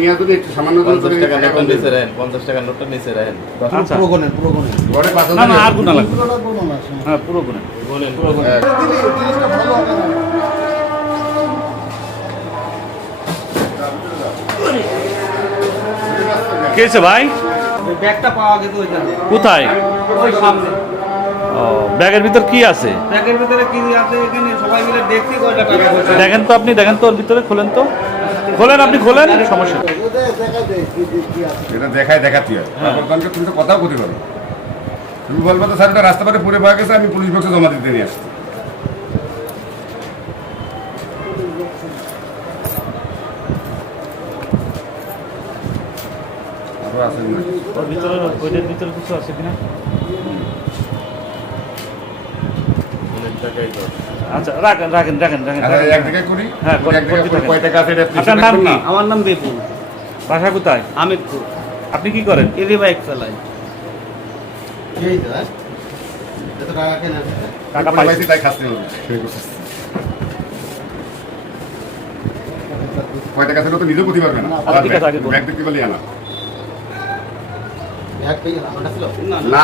নিয়ে আসলে একটু সামান্য করে 50 টাকা নোট নিচে রাখেন, 50 টাকা নোটটা নিচে রাখেন। আচ্ছা পুরো গুনেন ঘরে 5000 না না আর গুণা লাগবে পুরোটা গুনুন না হ্যাঁ পুরো গুণে বলেন জিনিসটা ভালো হবে না কে হয়েছে ভাই ব্যাগটা পাওয়া গেছে ওইখানে কোথায় ওই সামনে ও ব্যাগের ভিতর কি আছে ব্যাগের ভিতরে কি আছে এখানে সবাই মিলে দেখছি কয়টা টাকা পয়সা দেখেন তো আপনি দেখেন তো ওর ভিতরে খোলেন তো খোলেন আপনি খোলেন সমস্যা নেই। দেখা দেয় কি আছে এটা দেখাচ্ছি আর তারপর তোমাকে তুমি তো কথাও বলতে পারো তুমি বলবো তো স্যার এটা রাস্তা পারে পড়ে পাওয়া গেছে আমি পুলিশ বক্সে জমা দিতে নিয়ে আসছি আরো আছে না ওর ভিতরে ওইটার ভিতরে কিছু আছে কিনা বলেন টাকাই তো। আচ্ছা রাখেন রাখেন রাখেন রাখেন আরে এক জায়গায় করি হ্যাঁ, এক জায়গায় করতে করি থাকেন। কয় টাকা আছে এটা আপনি আপনার নাম কি? আমার নাম বেপুল বাসা কোথায় আমিরপুর আপনি কি করেন এদি বাইক চালাই এই তো এত টাকা কেন আছে টাকা পাইছি পাইছি তাই খাচ্ছি না সেই করছিস কয় টাকা ছিল তো নিজেও করতে পারবে না আচ্ছা, ঠিক আছে, আগে বলুন। ব্যাগ দেখতে পারলি না এক পেয়ে আমারটা ছিল না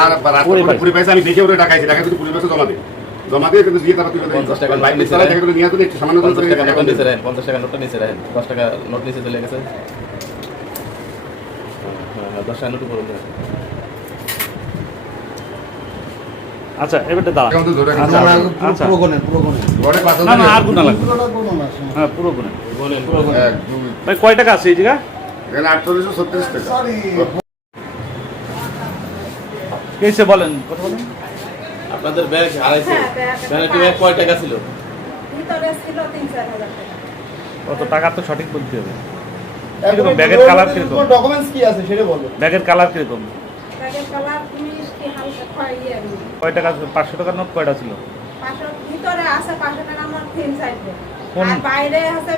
পুরি পয়সা আমি দেখে ওরে টাকাইছি টাকা কিন্তু পুরি পয়সা জমা দিয়ে কিন্তু দিয়ে তারপর তুলে 50 টাকা বাইক নিচে নিচে টাকা নিয়ে আসলে একটু সামান্য করে 50 টাকা নোট নিচে রাখেন, 50 টাকা নোটটা নিচে রাখেন। 10 টাকা নোট নিচে চলে গেছে। হ্যাঁ 10 টাকা নোট উপরে উঠে। আচ্ছা এবারটা দাঁড়ান এখন তো ধরে আচ্ছা, না আচ্ছা। পুরো গুনেন ঘরে না না আর 5000 গুণা লাগবে পুরোটা গুনুন না হ্যাঁ পুরো গুণে বলেন 1 2 ভাই কয় টাকা আছে এই জায়গা এখানে 4836 টাকা সরি কে হয়েছে বলেন কথা বলেন আপনাদের ব্যাগ হারাইছে। হ্যাঁ, ব্যাগ ভ্যানিটি ব্যাগ কয় টাকা ছিল? ভিতরে ছিল 3-4 হাজার টাকা। কত টাকা তো সঠিক বলতে হবে কিরকম ব্যাগের কালার কিরকম ডকুমেন্টস কি আছে সেটা বলো ব্যাগের কালার কিরকম ব্যাগের কালার মিষ্টি হালকা খয়েরি আর কি। কয় টাকা 500 টাকার নোট কয়টা ছিল 500 ভিতরে আছে 500 টাকার নোট 3 সাইডে। কোন? আর বাইরে আছে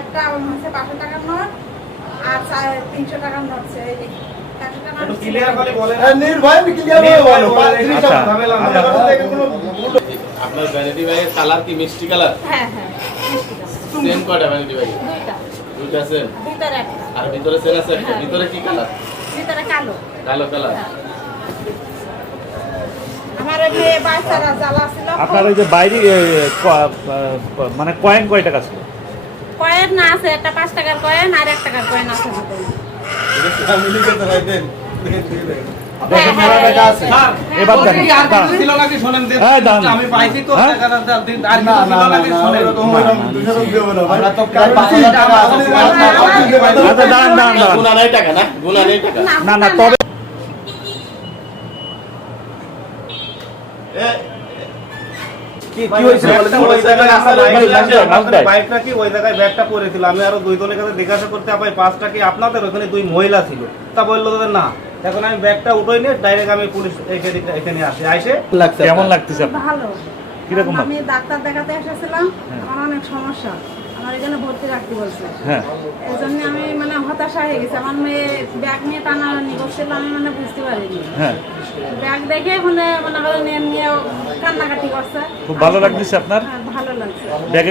একটা আছে 500 টাকার নোট আর 300 টাকার নোট আছে। এই 100 টাকার একটু নোট ক্লিয়ার করে বলেন নির্ভয় ক্লিয়ার নির্ভয় বলো বলেন। জিনিসটা আচ্ছা। ঝামেলা না। আমার কাছে থেকে কোনো আপনার ভ্যানিটি ব্যাগের কালার কি মিষ্টি কালার? হ্যাঁ হ্যাঁ মিষ্টি কালার। সেম কয়টা ভ্যানিটি ব্যাগে? দুইটা। দুইটা সেম। ভিতরে একটা। আর ভিতরে সেল আছে একটা। হ্যাঁ। ভিতরে কি কালার? ভিতরে কালো। কালো কালার। হ্যাঁ। আমার এই মেয়ে বাচ্চারা জ্বালা ছিল। আপনার ওই যে বাইরে মানে কয়েন কয় টাকা ছিল কয়েন না আছে একটা 5 টাকার কয়েন আর 1 টাকার কয়েন আছে ভিতরে। আমি লিখে তো ভাই দেন দেখেন হ্যাঁ, টাকা আছে স্যার এবার ওর দেখেন, কি আর দাঁড়ান। কিছু ছিল নাকি শুনেন দেন হ্যাঁ, দাঁড়ান। আমি পাইছি তো হ্যাঁ? টাকাটা আর কিছু না ছিল না নাকি না শুনেন এরকম এরকম দুশো দেব না ভাই আমরা তো প্রায় 5000 টাকা আছে আচ্ছা দাঁড়ান দাঁড়ান দাঁড়ান গুণা নাই টাকা না? গুণা নেই টাকা। না না তবে কি হয়েছিল বলেন তো? ওই জায়গায় আমার বাইকটা কি ওই জায়গায় ব্যাগটা পড়েছিল আমি আরো দুই জনের কাছে জিজ্ঞাসা করতে পাই পাঁচটা কি আপনাদের ওখানে দুই মহিলা ছিল তা বললো যে না এখন আমি ব্যাগটা উঠোই নিয়ে ডাইরেক্ট আমি পুলিশ এখানে আসি আইসে কেমন লাগতেছে আপনার ভালো কিরকম কারণ আমি ডাক্তার দেখাতে এসেছিলাম আমার অনেক সমস্যা আমার এখানে ভর্তি রাখতে বলছে হ্যাঁ এই জন্য আমি মানে হতাশা হয়ে গেছি আমার মেয়ে ব্যাগ নিয়ে টানাটানি করছিল আমি মানে বুঝতে পারিনি হ্যাঁ ব্যাগ দেখে মানে মনে করেন নিয়ে কান্নাকাটি করছে খুব ভালো লাগতেছে আপনার হ্যাঁ, ভালো লাগছে ব্যাগে